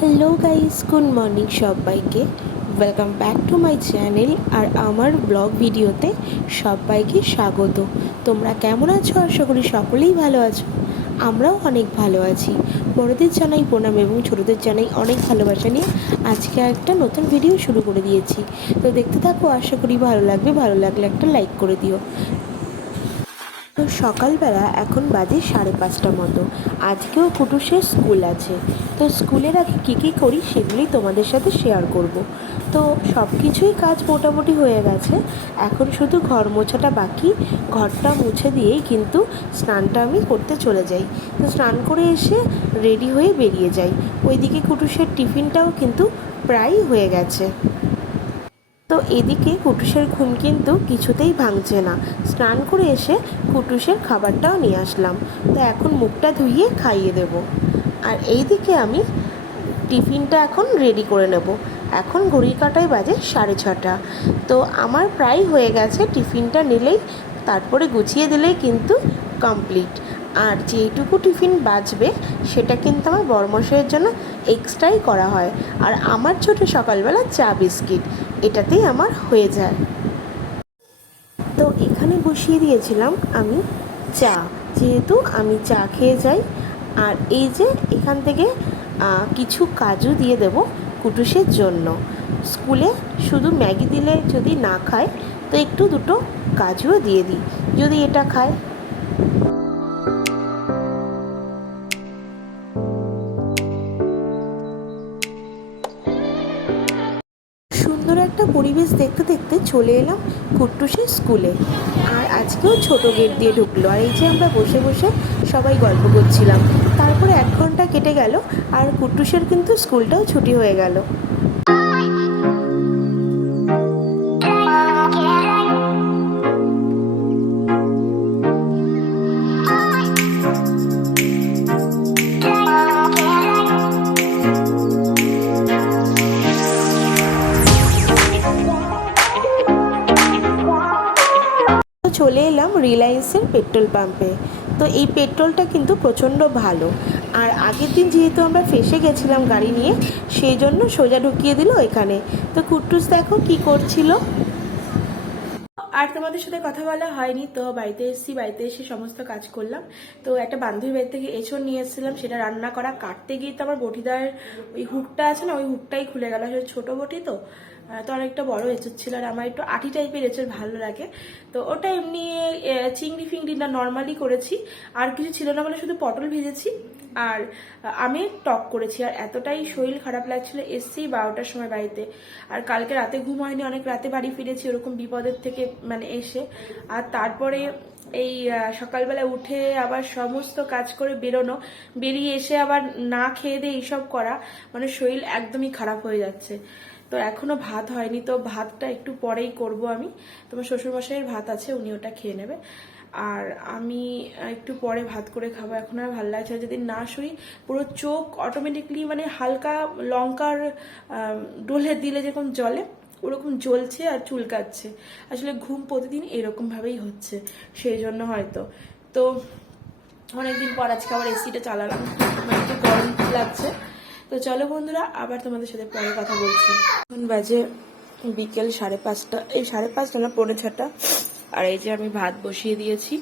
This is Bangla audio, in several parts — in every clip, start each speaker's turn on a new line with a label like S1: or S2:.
S1: হ্যালো গাইস গুড মর্নিং সবাইকে। Welcome back to my channel আর আমার ব্লগ ভিডিওতে সবাইকে স্বাগত। তোমরা কেমন আছো? আশা করি সকলেই ভালো আছো। আমরাও অনেক ভালো আছি। বড়দের জানাই প্রণাম এবং ছোটদের জানাই অনেক ভালোবাসা নিয়ে আজকে একটা নতুন ভিডিও শুরু করে দিয়েছি। তো দেখতে থাকো, আশা করি ভালো লাগবে। ভালো লাগলে একটা লাইক করে দিও। সকালবেলা এখন বাজে সাড়ে পাঁচটা মতো। আজকেও কুটুসের স্কুল আছে। তো স্কুলের আগে কী কী করি সেগুলি তোমাদের সাথে শেয়ার করব। তো সব কিছুই কাজ মোটামুটি হয়ে গেছে। এখন শুধু ঘর মোছাটা বাকি। ঘরটা মুছে দিয়েই কিন্তু স্নানটা আমি করতে চলে যাই। তো স্নান করে এসে রেডি হয়ে বেরিয়ে যাই। ওইদিকে কুটুসের টিফিনটাও কিন্তু প্রায়ই হয়ে গেছে। তো এদিকে কুটুসের ঘুম কিন্তু কিছুতেই ভাঙছে না। স্নান করে এসে কুটুসের খাবারটাও নিয়ে আসলাম। তো এখন মুখটা ধুইয়ে খাইয়ে দেব। আর এইদিকে আমি টিফিনটা এখন রেডি করে নেব। এখন ঘড়ির কাটায় বাজে সাড়ে ছটা। তো আমার প্রায় হয়ে গেছে টিফিনটা নিলেই, তারপরে গুছিয়ে দিলেই কিন্তু কমপ্লিট আর যেইটুকু টিফিন বাঁচবে সেটা কিন্তু আমার বড়মশাইয়ের জন্য এক্সট্রাই করা হয়। আর আমার ছোটো সকালবেলা চা বিস্কিট। এটাতেই আমার হয়ে যায়। তো এখানে বসিয়ে দিয়েছিলাম আমি চা। যেহেতু আমি চা খেয়ে যাই, আর এই যে এখান থেকে কিছু কাজু দিয়ে দেব কুটুসের জন্য। স্কুলে শুধু ম্যাগি দিলে যদি না খায়, তো একটু দুটো কাজুও দিয়ে দিই। যদি এটা খায় সুন্দর একটা পরিবেশ দেখতে দেখতে চলে এলাম কুট্টুসের স্কুলে। আর আজকেও ছোট গেট দিয়ে ঢুকলো। আর এই যে আমরা বসে বসে সবাই গল্প করছিলাম। তারপরে এক ঘণ্টা কেটে গেল আর কুট্টুসের কিন্তু স্কুলটাও ছুটি হয়ে গেল। এলাম রিলায়েন্সের পেট্রোল পাম্পে। তো এই পেট্রোলটা কিন্তু প্রচণ্ড ভালো। আর আগের দিন যেহেতু আমরা ফেসে গেছিলাম গাড়ি নিয়ে, সেই জন্য সোজা ঢুকিয়ে দিল এখানে। তো কুট্টুস দেখো কি করছিল। আর তোমাদের সাথে কথা বলা হয়নি, তো বাড়িতে এসেছি, বাড়িতে এসে সমস্ত কাজ করলাম। তো একটা বান্ধবী বাড়ি থেকে এঁচড় নিয়ে এসেছিলাম, সেটা রান্না করা। কাটতে গিয়ে তো আমার বটিদার ওই হুকটা আছে না, ওই হুকটাই খুলে গেল। ছোট বটি তো। তো অনেকটা বড় এঁচড় ছিল আর আমার একটু আটি টাইপের এঁচড় ভালো লাগে। তো ওটা এমনি চিংড়ি ফিংড়ি না নর্মালি করেছি। আর কিছু ছিল না বলে শুধু পটল ভেজেছি। আর আমি টক করেছি। আর এতটাই শরীর খারাপ লাগছিল এসছি বারোটার সময় বাড়িতে। আর কালকে রাতে ঘুম হয়নি, অনেক রাতে বাড়ি ফিরেছি, ওরকম বিপদের থেকে মানে এসে। আর তারপরে এই সকালবেলা উঠে আবার সমস্ত কাজ করে বেরোনো। বেরিয়ে এসে আবার না খেয়ে দিয়ে এইসব করা। মানে শরীর একদমই খারাপ হয়ে যাচ্ছে। তো এখনও ভাত হয়নি, তো ভাতটা একটু পরেই করব আমি। তোমার শ্বশুরমশাইয়ের ভাত আছে, উনি ওটা খেয়ে নেবে। আর আমি একটু পরে ভাত করে খাব, এখন আর ভালো লাগছে। যদি না শুই, পুরো চোখ অটোমেটিকলি মানে হালকা লঙ্কার ডোলে দিলে যেরকম জলে, ওরকম জ্বলছে আর চুলকাচ্ছে। আসলে ঘুম প্রতিদিন এরকম ভাবেই হচ্ছে, সেই জন্য হয়তো। তো অনেকদিন পর আজকে আবার এসিটা চালালাম মানে একটু গরম লাগছে। তো চলো বন্ধুরা, আবার তোমাদের সাথে পরে কথা বলছি। এখন বাজে বিকেল সাড়ে পাঁচটা, এই সাড়ে পাঁচটা না, পৌনে ছটা। আর এই যে আমি ভাত বসিয়ে দিয়েছি।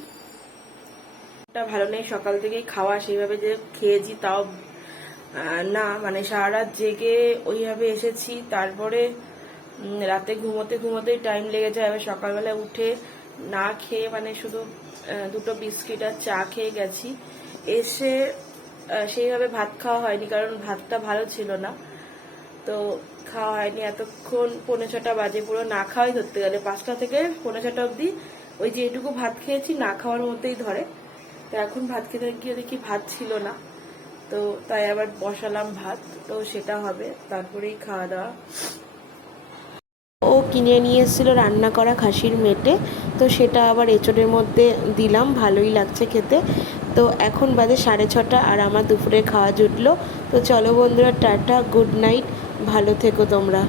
S1: টা ভালো নেই, সকাল থেকেই খাওয়া, সেইভাবে যে খেয়েছি তাও না মানে সারা রাত জেগে ওইভাবে এসেছি। তারপরে রাতে ঘুমোতে ঘুমোতেই টাইম লেগে যায়। এবার সকালবেলা উঠে না খেয়ে মানে শুধু দুটো বিস্কিট আর চা খেয়ে গেছি। এসে সেইভাবে ভাত খাওয়া হয়নি, কারণ ভাতটা ভালো ছিল না। তো খাওয়া হয়নি এতক্ষণ, পৌনে ছটা বাজে, পুরো না খাওয়াই ধরতে গেলে। পাঁচটা থেকে পৌনে ছটা অবধি ওই যে এটুকু ভাত খেয়েছি, না খাওয়ার মধ্যেই ধরে। তো এখন ভাত খেতে গিয়ে দেখি ভাত ছিল না। তো তাই আবার বসালাম ভাত, তো সেটা হবে। তারপরেই খাওয়া দাওয়া। ও কিনে নিয়ে এসেছিল রান্না করা খাসির মেটে, তো সেটা আবার এঁচড়ের মধ্যে দিলাম, ভালোই লাগছে খেতে। তো এখন বাজে সাড়ে ছটা আর আমার দুপুরে খাওয়া জুটলো। তো চলো বন্ধুরা, টাটা, গুড নাইট, ভালো থেকো তোমরা।